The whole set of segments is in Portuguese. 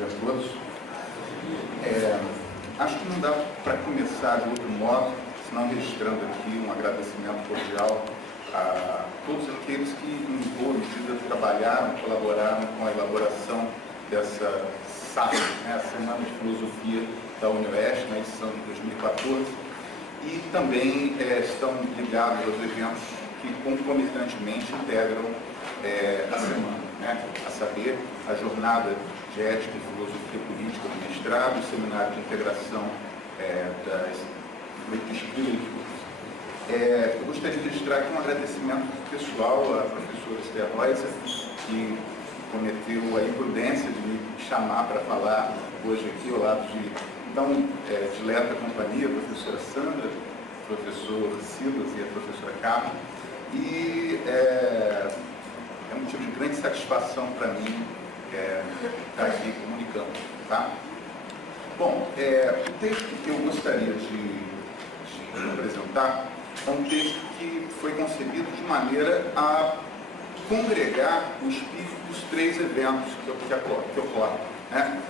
dia a todos. Acho que não dá para começar de outro modo, senão registrando aqui um agradecimento cordial a todos aqueles que, em boa medida, trabalharam, colaboraram com a elaboração dessa SAF, né, a Semana de Filosofia da UniOeste, na edição de 2014, e também estão ligados aos eventos que concomitantemente integram a semana, né, a saber, a jornada de Ética e Filosofia Política do mestrado, o seminário de integração das disciplinas. Eu gostaria de registrar aqui um agradecimento pessoal à professora Esther Reuser, que cometeu a imprudência de me chamar para falar hoje aqui ao lado de tão dileta companhia, a professora Sandra, o professor Silas e a professora Carla. E é um motivo de grande satisfação para mim estar aqui comunicando. Tá? Bom, o texto que eu gostaria de apresentar é um texto que foi concebido de maneira a congregar o espírito dos três eventos que ocorrem. Né?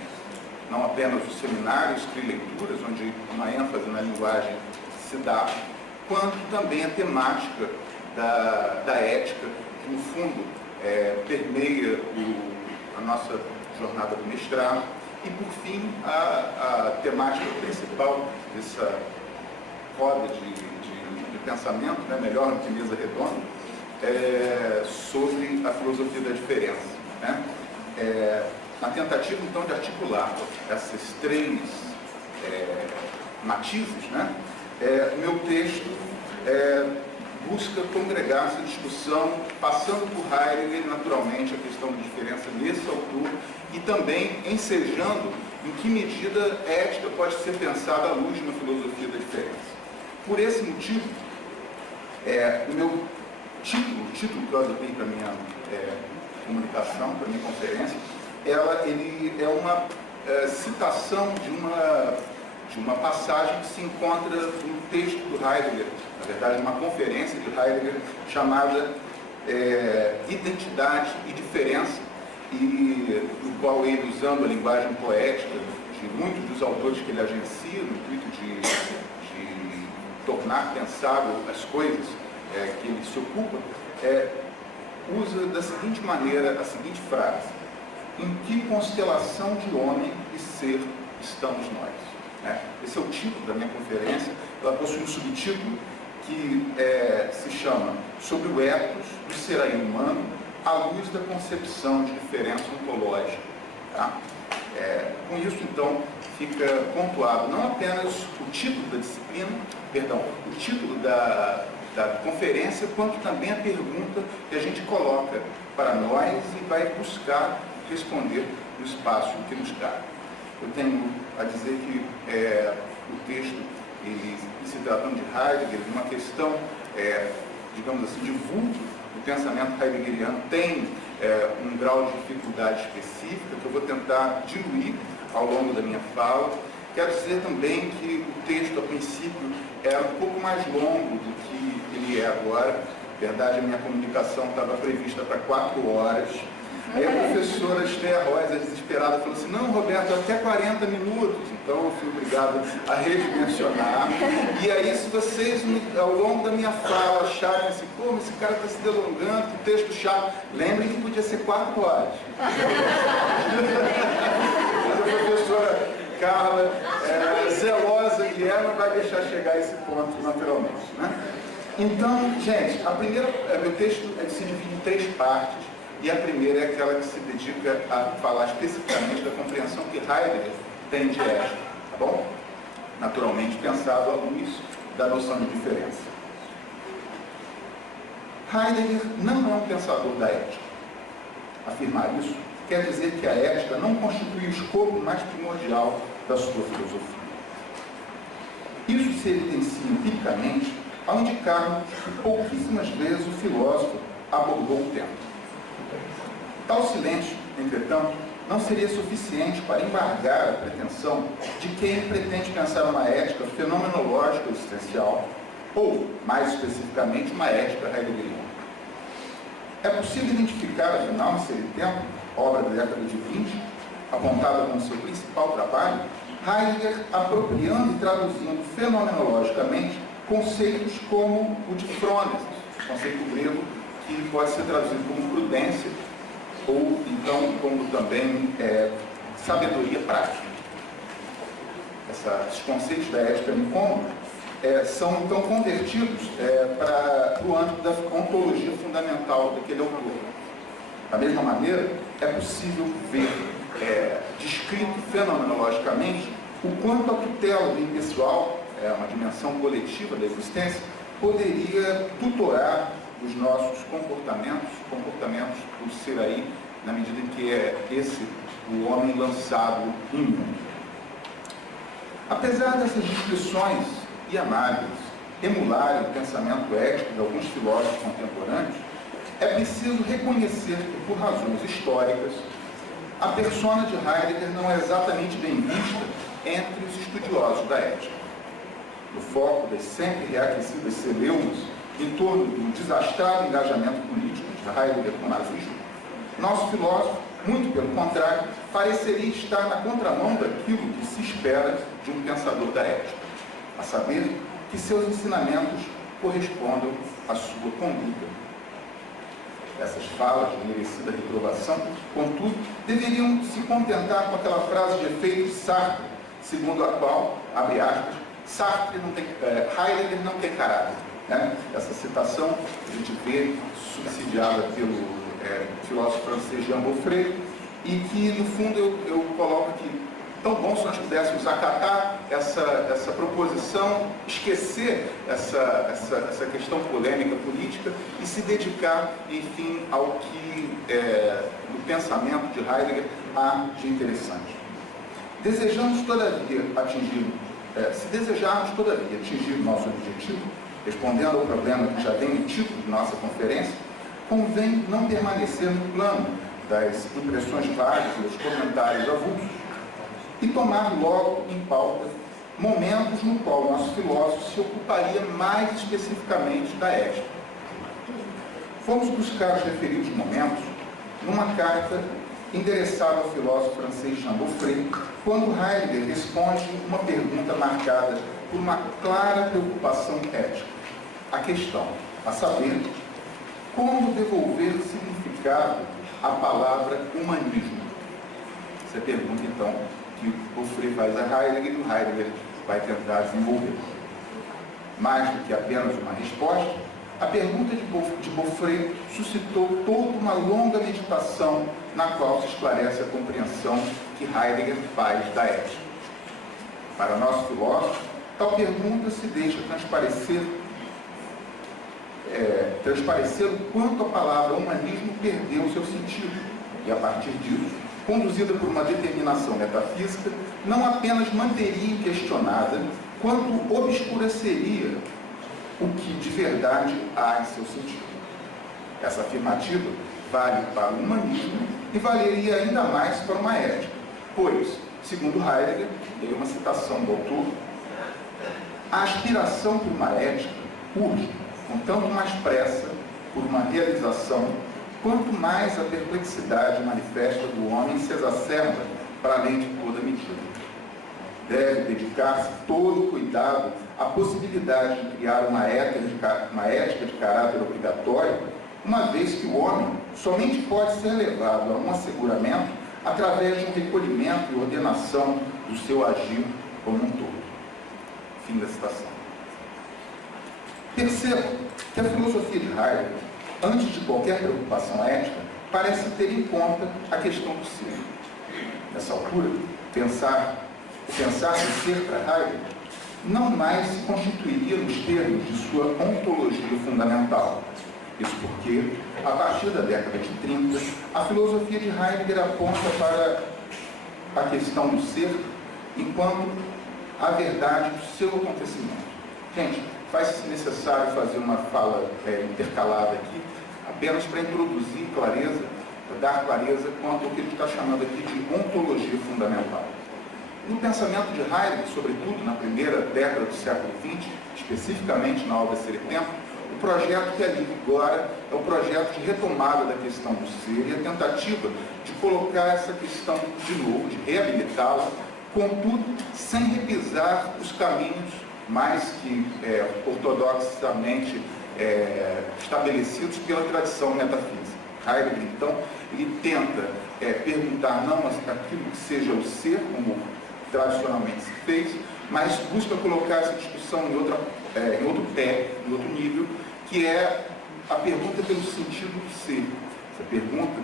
Não apenas os seminários, leituras, onde uma ênfase na linguagem se dá, quanto também a temática da ética, que no fundo permeia a nossa jornada do mestrado, e por fim a temática principal dessa roda de pensamento, né, melhor do que mesa redonda, sobre a filosofia da diferença. Né? Na tentativa, então, de articular esses três matizes, né, o meu texto busca congregar essa discussão, passando por Heidegger, naturalmente, a questão da diferença nesse autor, e também ensejando em que medida a ética pode ser pensada à luz de uma filosofia da diferença. Por esse motivo, o meu título que eu adotei para a minha comunicação, para a minha conferência, ele é uma citação de uma passagem que se encontra no texto do Heidegger, na verdade, uma conferência de Heidegger chamada Identidade e Diferença, e no qual ele, usando a linguagem poética de muitos dos autores que ele agencia, no intuito de tornar pensável as coisas que ele se ocupa, usa da seguinte maneira a seguinte frase: em que constelação de homem e ser estamos nós? Esse é o título da minha conferência. Ela possui um subtítulo que se chama Sobre o ethos do ser humano à luz da concepção de diferença ontológica. Tá? Com isso, então, fica pontuado não apenas o título da disciplina, o título da conferência, quanto também a pergunta que a gente coloca para nós e vai buscar responder no espaço que nos cabe. Eu tenho a dizer que o texto, ele se tratando de Heidegger, de uma questão, digamos assim, de vulto do pensamento heideggeriano, tem um grau de dificuldade específica que eu vou tentar diluir ao longo da minha fala. Quero dizer também que o texto, a princípio, era um pouco mais longo do que ele é agora. Na verdade, a minha comunicação estava prevista para 4 horas. Aí a professora Esther Reuser, desesperada, falou assim: não, Roberto, até 40 minutos. Então eu fui obrigado a redimensionar. E aí, se vocês, ao longo da minha fala, acharem assim, pô, mas esse cara está se delongando, que texto chato, lembrem que podia ser 4 horas. Mas a professora Carla, zelosa que não vai deixar chegar a esse ponto, naturalmente. Né? Então, gente, meu texto se divide em 3 partes, e a primeira é aquela que se dedica a falar especificamente da compreensão que Heidegger tem de ética, tá bom? Naturalmente pensado à luz da noção de diferença. Heidegger não é um pensador da ética. Afirmar isso quer dizer que a ética não constitui o escopo mais primordial da sua filosofia. Isso se evidencia empiricamente ao indicarmos que pouquíssimas vezes o filósofo abordou o tema. Tal silêncio, entretanto, não seria suficiente para embargar a pretensão de quem pretende pensar uma ética fenomenológica existencial, ou, mais especificamente, uma ética heideggeriana. É possível identificar, afinal, nesse tempo, obra da década de 20, apontada como seu principal trabalho, Heidegger apropriando e traduzindo fenomenologicamente conceitos como o de frônesis, conceito grego que pode ser traduzido como prudência ou então como também sabedoria prática. Esses conceitos da ética nicômaca são então convertidos para o âmbito da ontologia fundamental daquele autor. Da mesma maneira, é possível ver descrito fenomenologicamente o quanto a tutela do impessoal, uma dimensão coletiva da existência, poderia tutorar os nossos comportamentos do ser aí, na medida em que é esse o homem lançado em mundo. Apesar dessas descrições e análises emularem o pensamento ético de alguns filósofos contemporâneos, é preciso reconhecer que, por razões históricas, a persona de Heidegger não é exatamente bem vista entre os estudiosos da ética. No foco das sempre reaquecidas celeumas em torno do desastrado engajamento político de Heidegger com o nazismo, nosso filósofo, muito pelo contrário, pareceria estar na contramão daquilo que se espera de um pensador da ética, a saber, que seus ensinamentos correspondam à sua conduta. Essas falas de merecida reprovação, contudo, deveriam se contentar com aquela frase de efeito de Sartre, segundo a qual, abre aspas, Heidegger não tem caráter. Né? Essa citação a gente vê subsidiada pelo filósofo francês Jean Beaufret, e que, no fundo, eu coloco aqui, tão bom se nós pudéssemos acatar essa proposição, esquecer essa questão polêmica política e se dedicar, enfim, ao que no pensamento de Heidegger há de interessante. Se desejarmos, todavia, atingir o nosso objetivo, respondendo ao problema que já vem no título de nossa conferência, convém não permanecer no plano das impressões vagas e dos comentários avulsos e tomar logo em pauta momentos no qual o nosso filósofo se ocuparia mais especificamente da ética. Fomos buscar os referidos momentos numa carta endereçada ao filósofo francês Jean Beaufret, quando Heidegger responde uma pergunta marcada por uma clara preocupação ética. A questão, a saber, como devolver significado à palavra humanismo? Essa é a pergunta, então, que o Beaufret faz a Heidegger e o Heidegger vai tentar desenvolver. Mais do que apenas uma resposta, a pergunta de Beaufret suscitou toda uma longa meditação na qual se esclarece a compreensão que Heidegger faz da ética. Para nosso filósofo, tal pergunta se deixa transparecer o quanto a palavra humanismo perdeu seu sentido e, a partir disso, conduzida por uma determinação metafísica, não apenas manteria inquestionada, quanto obscureceria o que de verdade há em seu sentido. Essa afirmativa vale para o humanismo e valeria ainda mais para uma ética, pois, segundo Heidegger, em uma citação do autor, a aspiração por uma ética urge, com tanto mais pressa, por uma realização, quanto mais a perplexidade manifesta do homem se exacerba para além de toda medida. Deve dedicar-se todo o cuidado à possibilidade de criar uma ética de caráter obrigatório, uma vez que o homem somente pode ser levado a um asseguramento através de um recolhimento e ordenação do seu agir como um todo. Fim da citação. Perceba que a filosofia de Heidegger, antes de qualquer preocupação ética, parece ter em conta a questão do ser. Nessa altura, pensar no ser para Heidegger não mais se constituiria nos termos de sua ontologia fundamental. Isso porque, a partir da década de 30, a filosofia de Heidegger aponta para a questão do ser enquanto a verdade do seu acontecimento. Gente, faz-se necessário fazer uma fala intercalada aqui, apenas para introduzir clareza, para dar clareza quanto ao que ele está chamando aqui de ontologia fundamental. No pensamento de Heidegger, sobretudo na primeira década do século XX, especificamente na obra Ser e Tempo, O projeto que ali vigora é o projeto de retomada da questão do ser e a tentativa de colocar essa questão de novo, de reabilitá-la, contudo, sem repisar os caminhos mais que ortodoxamente estabelecidos pela tradição metafísica. Heidegger, então, ele tenta perguntar não aquilo que seja o ser, como tradicionalmente se fez, mas busca colocar essa discussão em outro pé, em outro nível, que é a pergunta pelo sentido do ser. Essa pergunta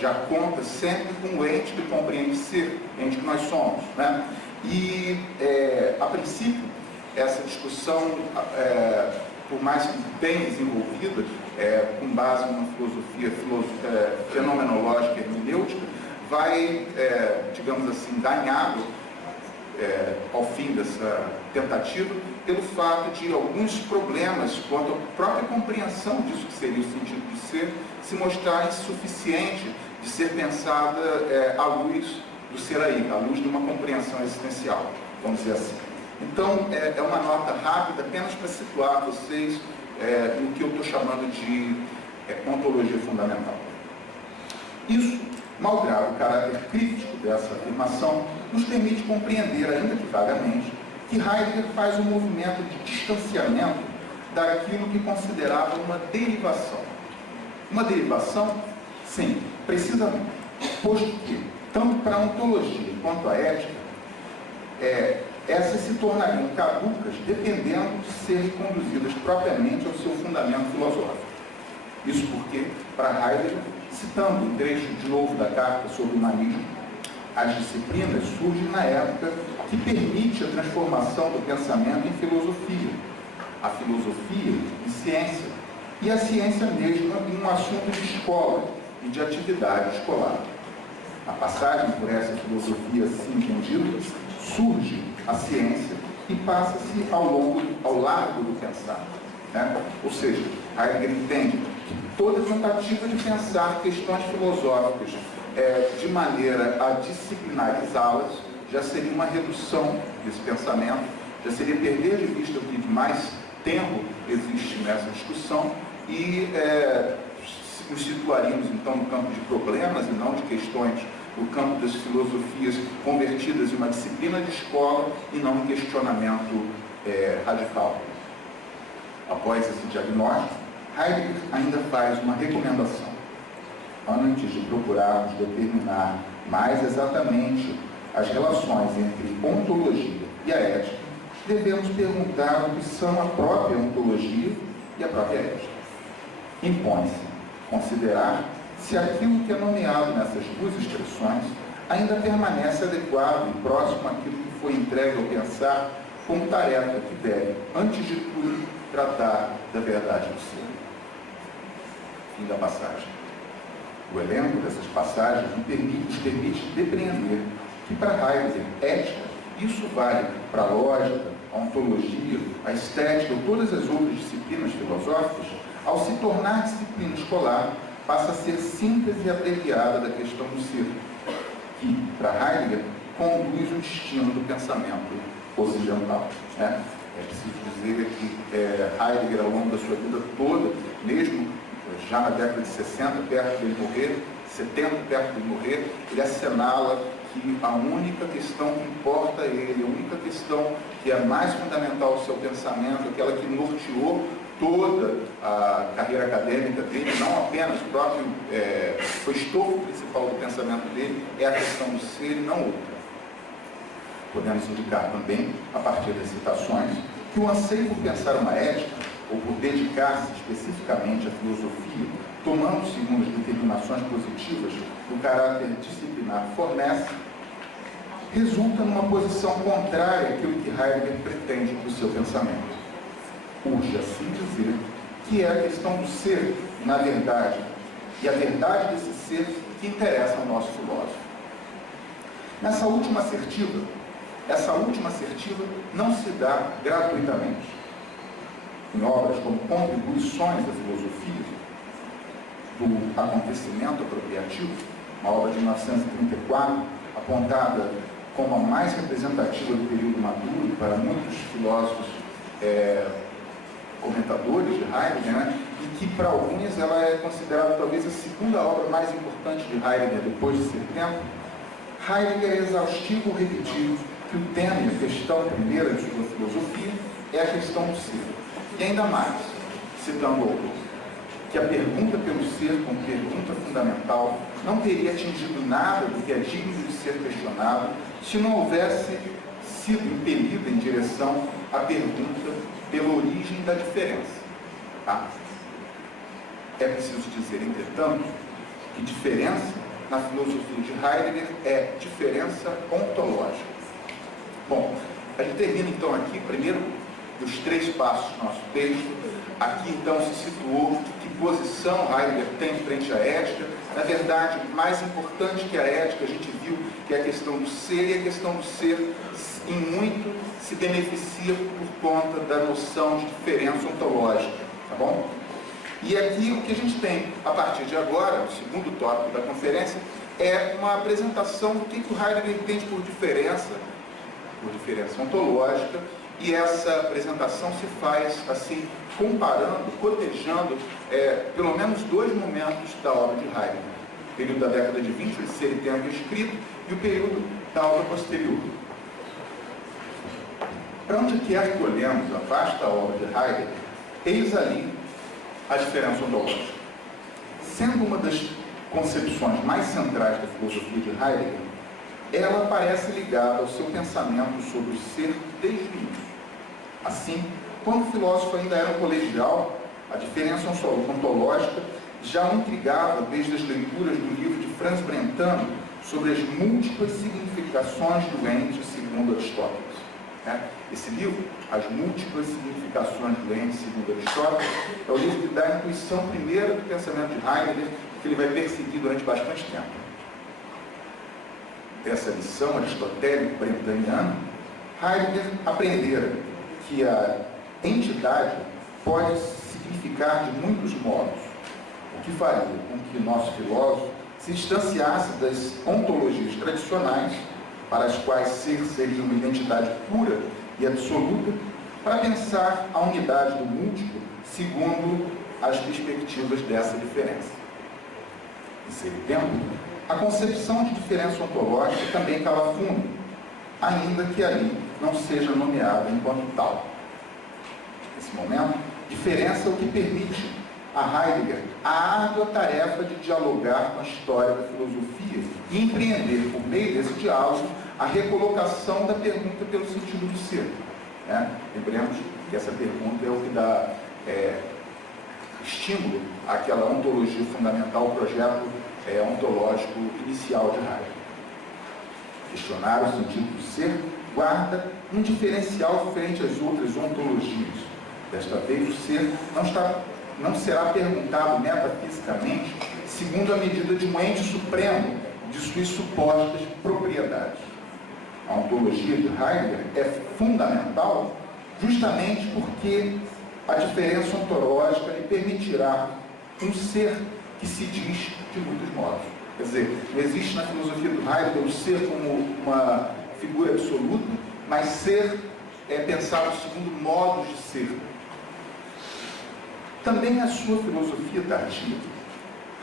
já conta sempre com o ente que compreende ser, ente que nós somos, né? E, a princípio, essa discussão, por mais que bem desenvolvida, com base numa filosofia fenomenológica e hermenêutica, vai, digamos assim, ganhado ao fim dessa tentativa, pelo fato de alguns problemas quanto à própria compreensão disso que seria o sentido do ser, se mostrar insuficiente de ser pensada à luz do ser aí, à luz de uma compreensão existencial, vamos dizer assim. Então, é uma nota rápida, apenas para situar vocês no que eu estou chamando de ontologia fundamental. Isso, malgrado o caráter crítico dessa afirmação, nos permite compreender, ainda que vagamente, que Heidegger faz um movimento de distanciamento daquilo que considerava uma derivação. Uma derivação, sim, precisamente, posto que, tanto para a ontologia quanto a ética, essas se tornariam caducas dependendo de serem conduzidas propriamente ao seu fundamento filosófico. Isso porque, para Heidegger, citando um trecho de novo da carta sobre o humanismo, as disciplinas surgem na época que permite a transformação do pensamento em filosofia, a filosofia em ciência, e a ciência mesma em um assunto de escola e de atividade escolar. A passagem por essa filosofia assim entendida, surge a ciência e passa-se ao largo do pensar. Né? Ou seja, Heidegger entende que toda tentativa de pensar questões filosóficas de maneira a disciplinarizá-las já seria uma redução desse pensamento, já seria perder de vista o que de mais tempo existe nessa discussão e nos situaríamos então no campo de problemas e não de questões, no campo das filosofias convertidas em uma disciplina de escola e não um questionamento radical. Após esse diagnóstico, Heidegger ainda faz uma recomendação. Antes de procurarmos determinar mais exatamente as relações entre ontologia e a ética, devemos perguntar o que são a própria ontologia e a própria ética. Impõe-se considerar se aquilo que é nomeado nessas duas expressões ainda permanece adequado e próximo àquilo que foi entregue ao pensar como tarefa que deve, antes de tudo, tratar da verdade do ser. Fim da passagem. O elenco dessas passagens nos permite depreender que para Heidegger, ética, isso vale para a lógica, a ontologia, a estética ou todas as outras disciplinas filosóficas, ao se tornar disciplina escolar, passa a ser síntese abreviada da questão do ser, que, para Heidegger, conduz o destino do pensamento ocidental. Né? É preciso dizer que Heidegger, ao longo da sua vida toda, mesmo já na década de 60, perto de ele morrer, 70, perto de ele morrer, ele assinala que a única questão que importa a ele, a única questão que é mais fundamental ao seu pensamento, aquela que norteou toda a carreira acadêmica dele, não apenas o próprio, foi estofo principal do pensamento dele, é a questão do ser e não outra. Podemos indicar também, a partir das citações, que o anseio por pensar uma ética, ou por dedicar-se especificamente à filosofia, tomando segundo as determinações positivas do caráter disciplinar fornece, resulta numa posição contrária àquilo que Heidegger pretende para o seu pensamento. Urge assim dizer que é a questão do ser, na verdade, e a verdade desse ser que interessa ao nosso filósofo. Essa última assertiva não se dá gratuitamente. Em obras como Contribuições da Filosofia, do Acontecimento Apropriativo, uma obra de 1934, apontada como a mais representativa do período maduro para muitos filósofos comentadores de Heidegger, né, e que para alguns ela é considerada talvez a segunda obra mais importante de Heidegger depois de seu tempo. Heidegger é exaustivo ao repetir que o tema e a questão primeira de sua filosofia é a questão do ser. E ainda mais, citando o autor, que a pergunta pelo ser como pergunta fundamental não teria atingido nada do que é digno de ser questionado se não houvesse sido impelida em direção à pergunta pela origem da diferença. Tá? É preciso dizer, entretanto, que diferença na filosofia de Heidegger é diferença ontológica. Bom, a gente termina então aqui, primeiro, dos 3 passos do nosso texto. Aqui então se situou que posição Heidegger tem frente à ética. Na verdade, mais importante que a ética, a gente viu que é a questão do ser, e a questão do ser, em muito, se beneficia por conta da noção de diferença ontológica. Tá bom? E aqui o que a gente tem, a partir de agora, o segundo tópico da conferência, é uma apresentação do que o Heidegger entende por diferença ontológica, e essa apresentação se faz assim, comparando, cotejando pelo menos 2 momentos da obra de Heidegger. O período da década de 20, de ser e tempo escrito, e o período da obra posterior. Para onde quer que olhemos a vasta obra de Heidegger, eis ali a diferença ontológica. Sendo uma das concepções mais centrais da filosofia de Heidegger, ela parece ligada ao seu pensamento sobre o ser desde o início. Assim, quando o filósofo ainda era colegial, a diferença ontológica já o intrigava desde as leituras do livro de Franz Brentano sobre as múltiplas significações do ente segundo Aristóteles. Esse livro, As Múltiplas Significações do Ente segundo Aristóteles, é o livro que dá a intuição primeira do pensamento de Heidegger, que ele vai perseguir durante bastante tempo. Dessa lição aristotélico-brentaniana, Heidegger aprendera que a entidade pode significar de muitos modos, o que faria com que nosso filósofo se distanciasse das ontologias tradicionais, para as quais ser seria uma identidade pura e absoluta, para pensar a unidade do múltiplo segundo as perspectivas dessa diferença. Em seu tempo, a concepção de diferença ontológica também cala fundo, ainda que ali não seja nomeada enquanto tal. Nesse momento, diferença é o que permite a Heidegger a árdua tarefa de dialogar com a história da filosofia e empreender, por meio desse diálogo, a recolocação da pergunta pelo sentido do ser. Lembremos que essa pergunta é o que dá estímulo àquela ontologia fundamental, o projeto ontológico inicial de Heidegger. Questionar o sentido do ser guarda um diferencial frente às outras ontologias. Desta vez, o ser não será perguntado metafisicamente segundo a medida de um ente supremo de suas supostas propriedades. A ontologia de Heidegger é fundamental justamente porque a diferença ontológica lhe permitirá um ser que se diz de muitos modos. Quer dizer, não existe na filosofia do Heidegger o ser como uma figura absoluta, mas ser é pensado segundo modos de ser. Também a sua filosofia tardia,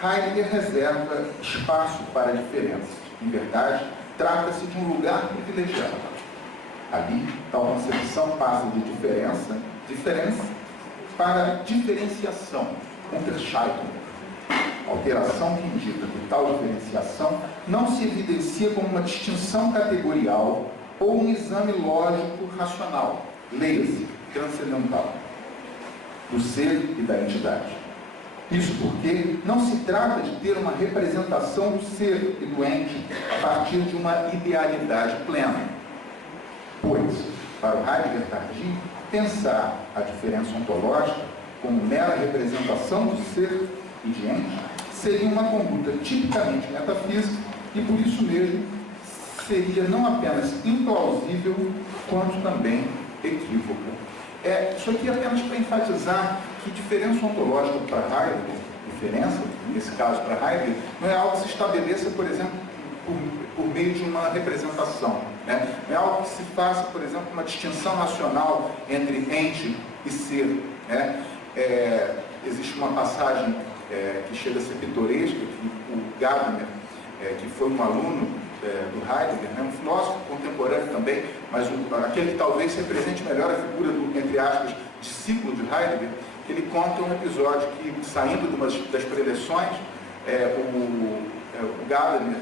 Heidegger reserva espaço para a diferença. Em verdade, trata-se de um lugar privilegiado. Ali, tal concepção passa de diferença para diferenciação, Unterscheidung. Alteração que indica que tal diferenciação não se evidencia como uma distinção categorial ou um exame lógico racional, leia-se, transcendental, do ser e da entidade. Isso porque não se trata de ter uma representação do ser e do ente a partir de uma idealidade plena. Pois, para o Heidegger tardio, pensar a diferença ontológica como mera representação do ser e de ente seria uma conduta tipicamente metafísica e, por isso mesmo, seria não apenas implausível, quanto também equívoca. Isso aqui é apenas para enfatizar que diferença ontológica para Heidegger, nesse caso para Heidegger, não é algo que se estabeleça, por exemplo, por meio de uma representação. Não é algo que se faça, por exemplo, uma distinção racional entre ente e ser. né? Existe uma passagem que chega a ser pitoresca, que o Gadamer, que foi um aluno do Heidegger, né, um filósofo contemporâneo também, mas aquele que talvez represente melhor a figura do, entre aspas, discípulo de Heidegger, que ele conta um episódio que, saindo das preleções, o Gadamer,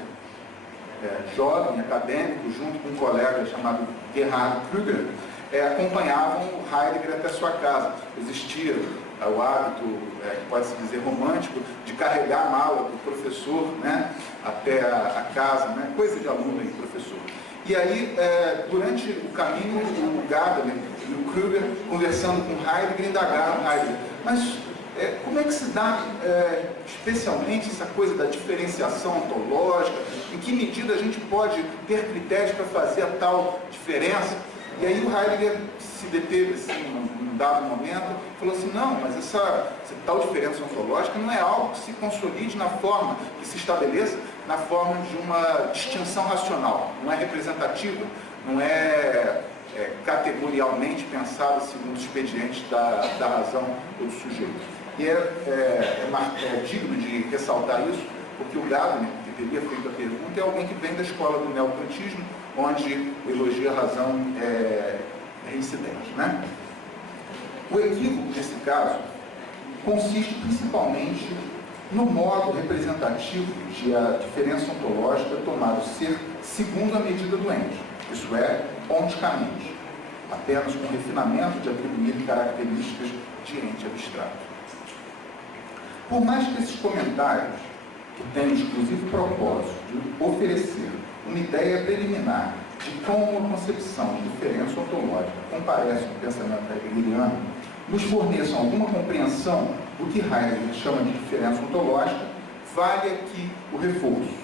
jovem, acadêmico, junto com um colega chamado Gerhard Krüger, acompanhavam o Heidegger até sua casa. Existia o hábito, que pode-se dizer romântico, de carregar a mala do professor, né, até a casa, né, coisa de aluno e professor. E aí, durante o caminho, o Gadamer e o Krüger, conversando com Heidegger, indagaram Heidegger. Mas como é que se dá, especialmente, essa coisa da diferenciação ontológica? Em que medida a gente pode ter critérios para fazer a tal diferença? E aí o Heidegger se deteve assim, num dado momento, falou assim, não, mas essa tal diferença ontológica não é algo que se consolide na forma, que se estabeleça na forma de uma distinção racional, não é representativa, não é categorialmente pensada segundo os expedientes da razão ou do sujeito. E é digno de ressaltar isso, porque o Gadamer, que teria feito a pergunta, é alguém que vem da escola do neokantismo, onde o elogio à razão é reincidente, né? O equívoco, nesse caso, consiste principalmente no modo representativo de a diferença ontológica tomar o ser segundo a medida do ente, isso é, onticamente, apenas com refinamento de atribuir características de ente abstrato. Por mais que esses comentários, que têm exclusivo propósito de oferecer uma ideia preliminar de como uma concepção de diferença ontológica comparece com o pensamento heideggeriano, nos forneçam alguma compreensão do que Heidegger chama de diferença ontológica, vale aqui o reforço.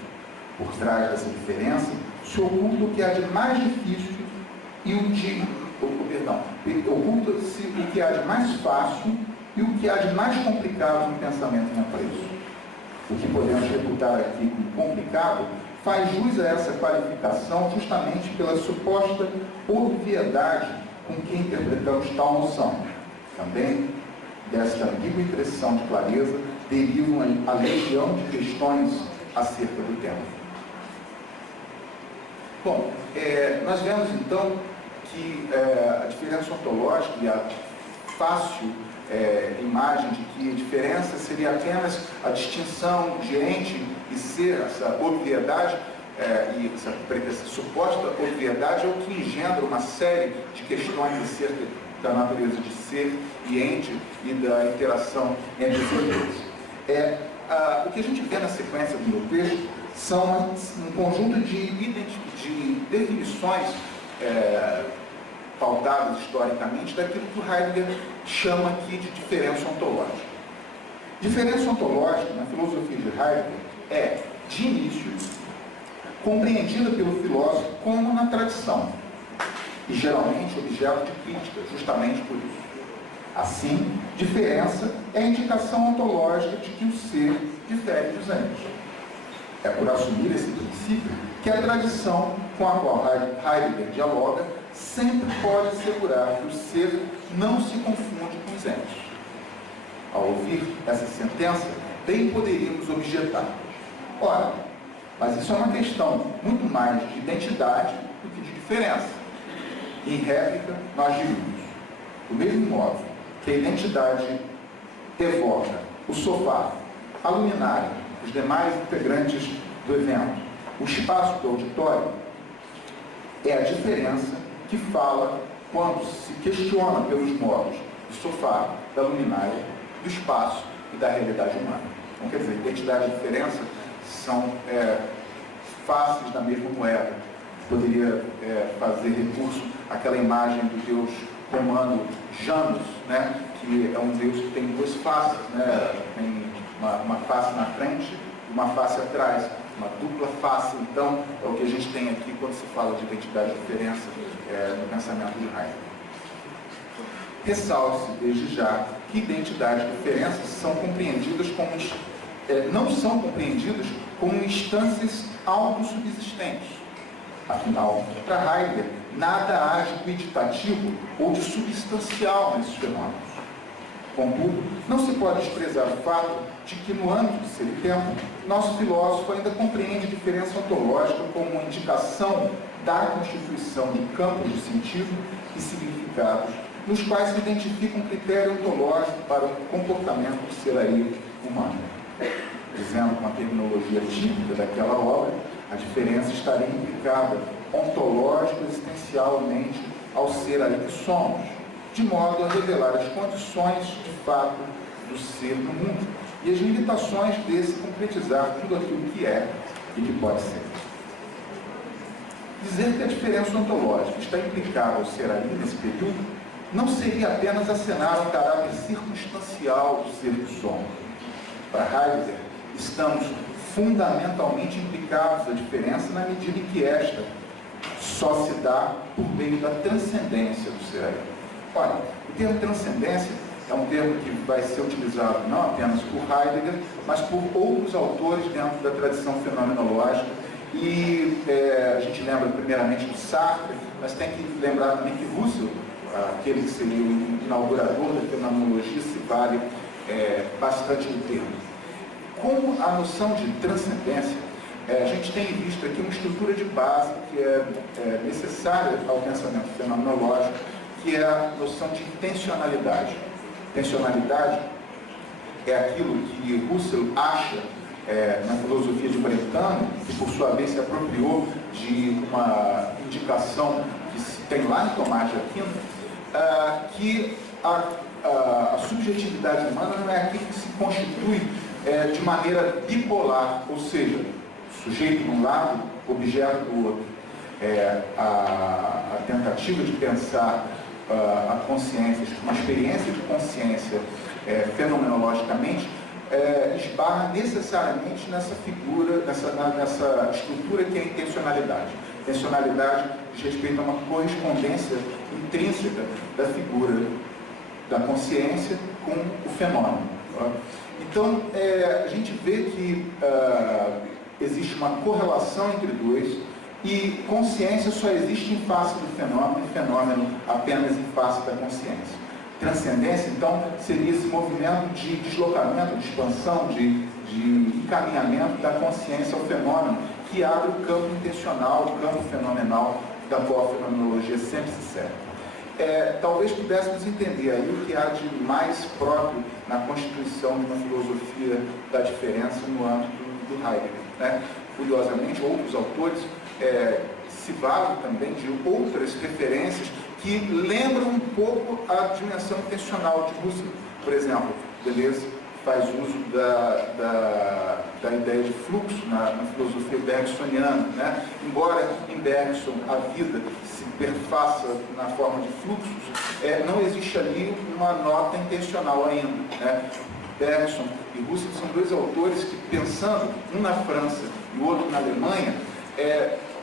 Por trás dessa diferença se oculta o que há de mais difícil e oculta-se o que há de mais fácil e o que há de mais complicado no pensamento em apreço. O que podemos reputar aqui como complicado faz jus a essa qualificação justamente pela suposta obviedade com que interpretamos tal noção. Também, desta ambígua impressão de clareza, derivam a legião de questões acerca do tema. Bom, nós vemos então que a diferença ontológica e a fácil imagem de que a diferença seria apenas a distinção de ente e ser, essa obviedade, e essa suposta obviedade é o que engendra uma série de questões acerca da natureza de ser e ente e da interação entre os dois. O que a gente vê na sequência do meu texto são um conjunto de definições pautadas historicamente daquilo que o Heidegger chama aqui de diferença ontológica. Diferença ontológica, na filosofia de Heidegger, de início, compreendida pelo filósofo como na tradição, e geralmente objeto de crítica, justamente por isso. Assim, diferença é a indicação ontológica de que o ser difere dos entes. É por assumir esse princípio que a tradição com a qual Heidegger dialoga sempre pode assegurar que o ser não se confunde com os entes. Ao ouvir essa sentença, bem poderíamos objetar. Ora, mas isso é uma questão muito mais de identidade do que de diferença. Em réplica, nós diríamos, do mesmo modo que a identidade evoca o sofá, a luminária, os demais integrantes do evento, o espaço do auditório, é a diferença que fala quando se questiona pelos modos do sofá, da luminária, do espaço e da realidade humana. Então, quer dizer, identidade e diferença são faces da mesma moeda. Poderia fazer recurso àquela imagem do deus romano Janus, né, que é um deus que tem duas faces, né, tem uma face na frente e uma face atrás, uma dupla face. Então, é o que a gente tem aqui quando se fala de identidade e diferença no pensamento de Heidegger. Ressalte-se desde já que identidade e diferença são compreendidas como não são compreendidas como instâncias autossubsistentes. Afinal, para Heidegger, nada há de quantitativo ou de substancial nesses fenômenos. Contudo, não se pode desprezar o fato de que, no âmbito do seu tempo, nosso filósofo ainda compreende a diferença ontológica como uma indicação da constituição de campos de sentido e significados, nos quais se identifica um critério ontológico para o comportamento do ser aí humano. Dizendo com a terminologia típica daquela obra, a diferença estaria implicada ontológico-existencialmente ao ser aí que somos, de modo a revelar as condições de fato do ser no mundo e as limitações desse concretizar tudo aquilo que é e que pode ser. Dizer que a diferença ontológica está implicada ao ser aí nesse período não seria apenas acenar ao caráter circunstancial do ser que somos. Para Heidegger, estamos fundamentalmente implicados à diferença na medida em que esta só se dá por meio da transcendência do ser aí. Olha, o termo transcendência é um termo que vai ser utilizado não apenas por Heidegger, mas por outros autores dentro da tradição fenomenológica. E a gente lembra primeiramente do Sartre, mas tem que lembrar também que Russell, aquele que seria o inaugurador da fenomenologia, se vale bastante do termo. Com a noção de transcendência, a gente tem visto aqui uma estrutura de base que é necessária ao pensamento fenomenológico, que é a noção de intencionalidade. Intencionalidade é aquilo que Russell acha na filosofia de Brentano, que por sua vez se apropriou de uma indicação que se tem lá em Tomás de Aquino, que a subjetividade humana não é aquilo que se constitui de maneira bipolar, ou seja, sujeito de um lado, objeto do outro. A tentativa de pensar a consciência, uma experiência de consciência fenomenologicamente, esbarra necessariamente nessa figura, nessa estrutura que é a intencionalidade. Intencionalidade diz respeito a uma correspondência intrínseca da figura da consciência com o fenômeno. Então, a gente vê que existe uma correlação entre dois, e consciência só existe em face do fenômeno, e fenômeno apenas em face da consciência. Transcendência, então, seria esse movimento de deslocamento, de expansão, de encaminhamento da consciência ao fenômeno, que abre o campo intencional, o campo fenomenal, da qual a fenomenologia sempre se serve. Talvez pudéssemos entender aí o que há de mais próprio na constituição de uma filosofia da diferença no âmbito do Heidegger, né? Curiosamente, outros autores se valem também de outras referências que lembram um pouco a dimensão intencional de Russell. Por exemplo, Deleuze faz uso da ideia de fluxo na filosofia bergsoniana, né? Embora em Bergson a vida se perfaça na forma de fluxos, não existe ali uma nota intencional ainda, né? Bergson e Russell são dois autores que, pensando um na França e o outro na Alemanha,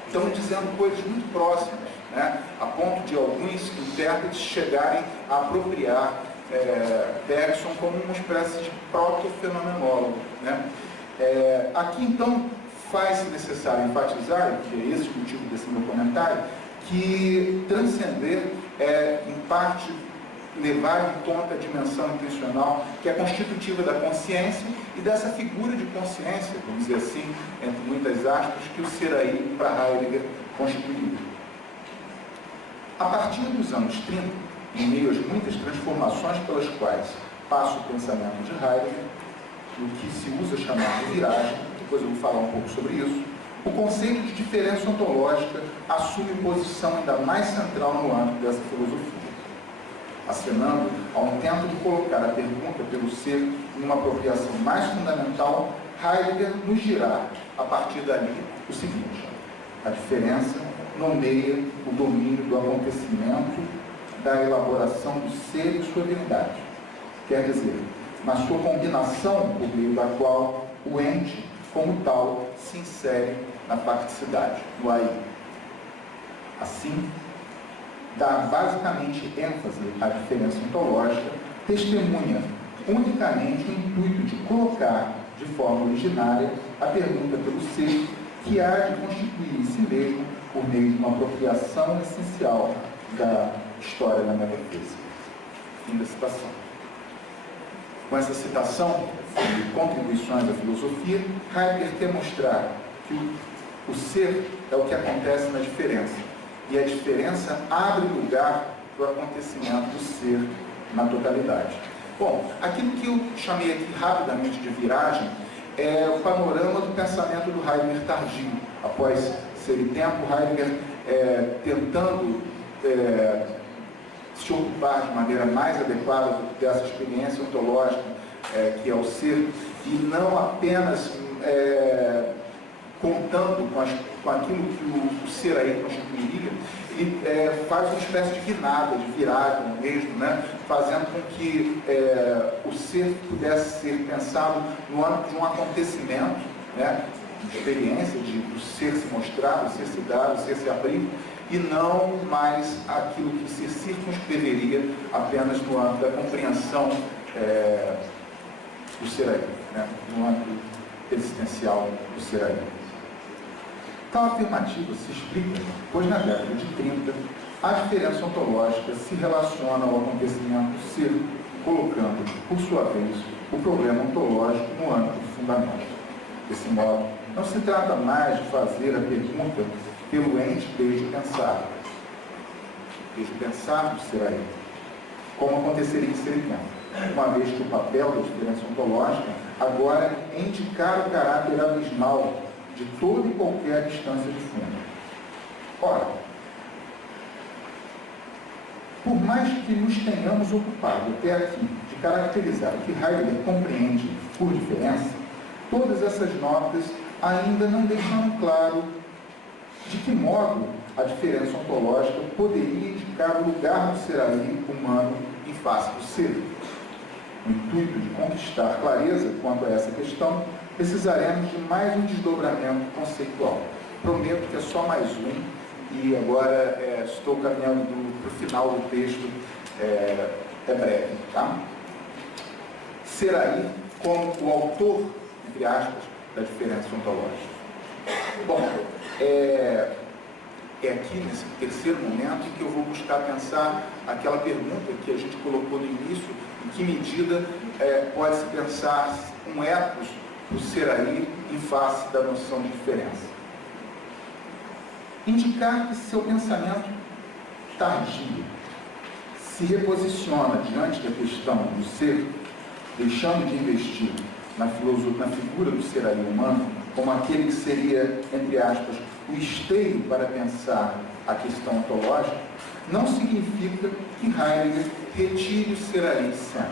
estão dizendo coisas muito próximas, né? A ponto de alguns intérpretes chegarem a apropriar Bergson como uma espécie de proto-fenomenólogo, né? Aqui, então, faz-se necessário enfatizar, que é esse o motivo desse meu comentário, que transcender em parte, levar em conta a dimensão intencional que é constitutiva da consciência e dessa figura de consciência, vamos dizer assim, entre muitas aspas, que o ser aí, para Heidegger, constituiu. A partir dos anos 30, em meio às muitas transformações pelas quais passa o pensamento de Heidegger, o que se usa chamar de viragem, depois eu vou falar um pouco sobre isso, o conceito de diferença ontológica assume posição ainda mais central no âmbito dessa filosofia, acenando a um intento de colocar a pergunta pelo ser em uma apropriação mais fundamental. Heidegger nos dirá, a partir dali, o seguinte: a diferença nomeia o domínio do acontecimento, da elaboração do ser e sua divindade. Quer dizer, na sua combinação por meio da qual o ente, como tal, se insere na facticidade, no aí. Assim, dá basicamente ênfase à diferença ontológica, testemunha unicamente o intuito de colocar de forma originária a pergunta pelo ser, que há de constituir em si mesmo por meio de uma apropriação essencial da história da metafísica. Fim da citação. Com essa citação de contribuições à filosofia, Heidegger quer mostrar que o ser é o que acontece na diferença, e a diferença abre lugar para o acontecimento do ser na totalidade. Bom, aquilo que eu chamei aqui rapidamente de viragem é o panorama do pensamento do Heidegger tardio. Após ser e tempo, Heidegger tentando se ocupar de maneira mais adequada dessa experiência ontológica que é o ser, e não apenas contando com aquilo que o ser aí constituiria, ele faz uma espécie de guinada, de viragem mesmo, né? Fazendo com que o ser pudesse ser pensado no âmbito de um acontecimento, né? De experiência, do ser se mostrar, do ser se dar, do ser se abrir, e não mais aquilo que se circunscreveria apenas no âmbito da compreensão do ser aí, né? No âmbito existencial do ser aí. Tal afirmativa se explica, pois na década de 30, a diferença ontológica se relaciona ao acontecimento do ser, colocando, por sua vez, o problema ontológico no âmbito do fundamento. Desse modo, não se trata mais de fazer a pergunta pelo ente desde o pensar do ser aí, como aconteceria em ser e tempo, uma vez que o papel da diferença ontológica agora é indicar o caráter abismal de toda e qualquer distância de fundo. Ora, por mais que nos tenhamos ocupado até aqui de caracterizar o que Heidegger compreende por diferença, todas essas notas ainda não deixam claro de que modo a diferença ontológica poderia indicar o lugar do ser aí humano em face do ser. No intuito de conquistar clareza quanto a essa questão, precisaremos de mais um desdobramento conceitual. Prometo que é só mais um, e agora estou caminhando para o final do texto, é breve, tá? Ser aí como o autor, entre aspas, da diferença ontológica. Bom, é aqui nesse terceiro momento que eu vou buscar pensar aquela pergunta que a gente colocou no início: em que medida pode-se pensar um ethos do ser aí em face da noção de diferença. Indicar que seu pensamento tardio se reposiciona diante da questão do ser, deixando de investir na figura do ser aí humano como aquele que seria, entre aspas, o esteio para pensar a questão ontológica, não significa que Heidegger retire o ser aí sempre.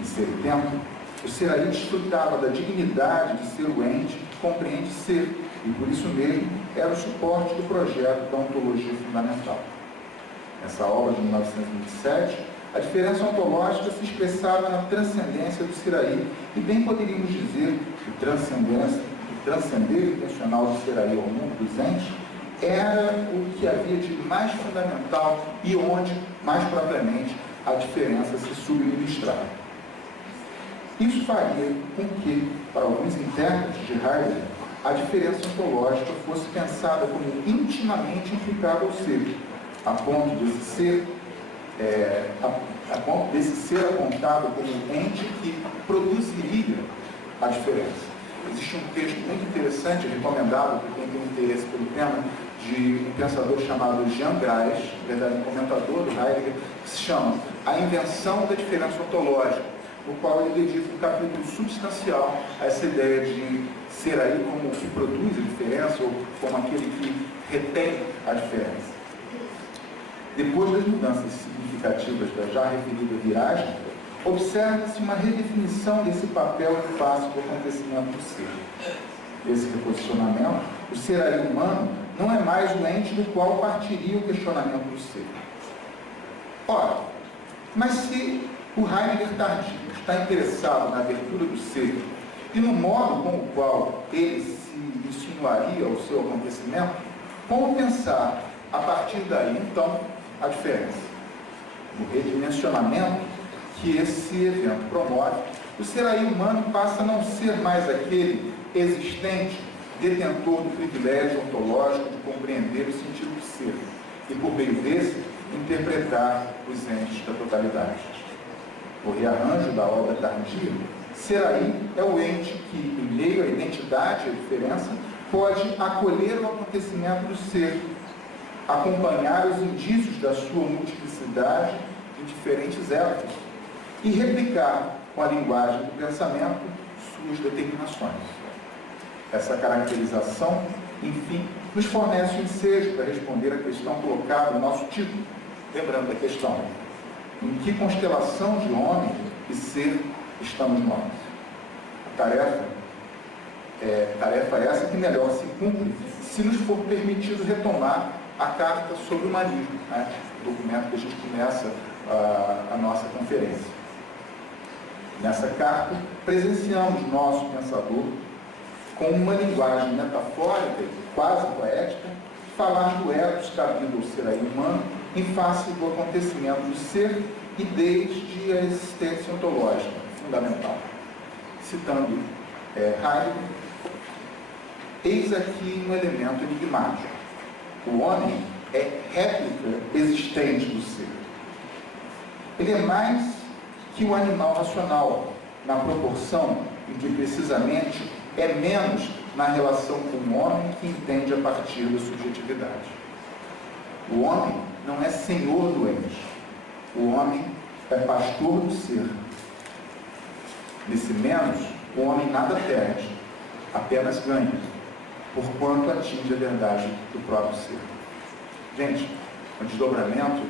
Em Ser e Tempo, o ser aí desfrutava da dignidade de ser o ente que compreende ser, e por isso mesmo era o suporte do projeto da ontologia fundamental. Nessa obra de 1927, a diferença ontológica se expressava na transcendência do ser aí, e bem poderíamos dizer que o transcender intencional do ser aí ao mundo dos entes era o que havia de mais fundamental e onde, mais propriamente, a diferença se subministrava. Isso faria com que, para alguns intérpretes de Heidegger, a diferença ontológica fosse pensada como intimamente implicada ao ser, a ponto desse ser apontado como ente que produziria a diferença. Existe um texto muito interessante, recomendável para quem tem interesse pelo tema, de um pensador chamado Jean Grais, na verdade um comentador do Heidegger, que se chama A Invenção da Diferença Ontológica, no qual ele dedica um capítulo substancial a essa ideia de ser aí como o que produz a diferença, ou como aquele que retém a diferença. Depois das mudanças significativas da já referida viragem, observa-se uma redefinição desse papel em face do acontecimento do ser. Esse reposicionamento, o ser aí humano, não é mais o ente do qual partiria o questionamento do ser. Ora, mas se o Heidegger tardio está interessado na abertura do ser e no modo com o qual ele se insinuaria ao seu acontecimento, como pensar, a partir daí, então, a diferença? No redimensionamento que esse evento promove, o ser aí humano passa a não ser mais aquele existente, detentor do privilégio ontológico de compreender o sentido do ser, e por meio desse, interpretar os entes da totalidade. o rearranjo da obra tardia, ser aí é o ente que, em meio à identidade e à diferença, pode acolher o acontecimento do ser, acompanhar os indícios da sua multiplicidade em diferentes épocas e replicar com a linguagem do pensamento suas determinações. Essa caracterização, enfim, nos fornece o ensejo para responder à questão colocada no nosso título. Lembrando da questão: em que constelação de homem e ser estamos nós? Tarefa essa que melhor se cumpre se nos for permitido retomar a carta sobre o humanismo, né? O documento que a gente começa a nossa conferência. Nessa carta, presenciamos nosso pensador com uma linguagem metafórica e quase poética, falar do ethos cabido ao ser aí humano em face do acontecimento do ser e desde a existência ontológica fundamental. Citando Heidegger, eis aqui um elemento enigmático. O homem é réplica existente do ser. Ele é mais que o animal racional, na proporção em que precisamente é menos na relação com o homem que entende a partir da subjetividade. O homem não é senhor do ente. O homem é pastor do ser. Nesse menos, o homem nada perde, apenas ganha, porquanto atinge a verdade do próprio ser. Gente, o desdobramento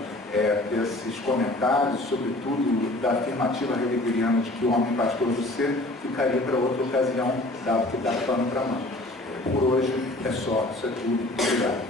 desses comentários, sobretudo da afirmativa heideggeriana de que o homem é pastor do ser, ficaria para outra ocasião, dado que dá pano para mão. Por hoje é só, isso é tudo. Obrigado.